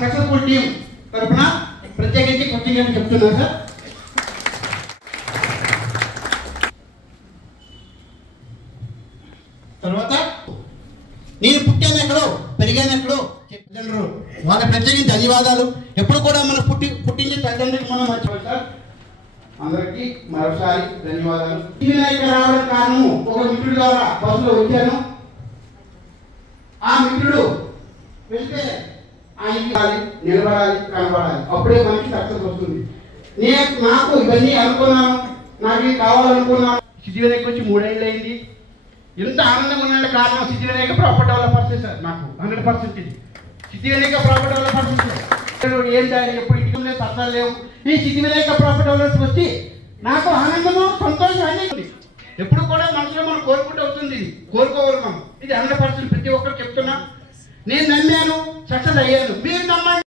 Successful team తరఫున ప్రత్యేకించి కృతజ్ఞతలు చెప్తున్నాను సార్. తర్వాత నేను పుట్టాను ఎక్కడో పెరిగాను ఎక్కడో తల్లిదండ్రులు వాళ్ళ ప్రత్యేకించి ధన్యవాదాలు. ఎప్పుడు కూడా మన పుట్టించే తల్లిదండ్రులకు మనం మర్చిపోయి సార్. అందరికీ మరోసారి ధన్యవాదాలు. ఇక్కడ రావడం కారణము ఒక మిత్రుడి ద్వారా బస్సులో వచ్చాను. ఆ మిత్రుడు వెళ్తే ఆయనకి నిలబడాలి, కనబడాలి, అప్పుడే మనకి సక్సెస్ వస్తుంది. నాకు ఇవన్నీ అనుకున్నాను, నాకు ఇవి కావాలనుకున్నాను. సిద్ధివినాయక్ వచ్చి 3 ఏళ్ళు అయింది. ఎంత ఆనందంగా ఉన్న కారణం సిద్ధివినాయక్ ప్రాపర్ డెవలపర్స్ సార్. నాకు 100% ఇది సిద్ధివినాయక్ ప్రాపర్ డెవలపర్స్. ఏంటి ఎప్పుడు ఇంటికి సత్తాలు లేవు. ఈ సిద్ధివినాయక్ ప్రాపర్ డెవలపర్స్ వచ్చి నాకు ఆనందము, సంతోషం అన్ని ఎప్పుడు కూడా మనసులో మనం కోరుకుంటూ అవుతుంది. కోరుకోవాలి మనం. ఇది 100% ప్రతి ఒక్కరు చెప్తున్నా. నేను నమ్మాను, సక్సెస్ అయ్యాను.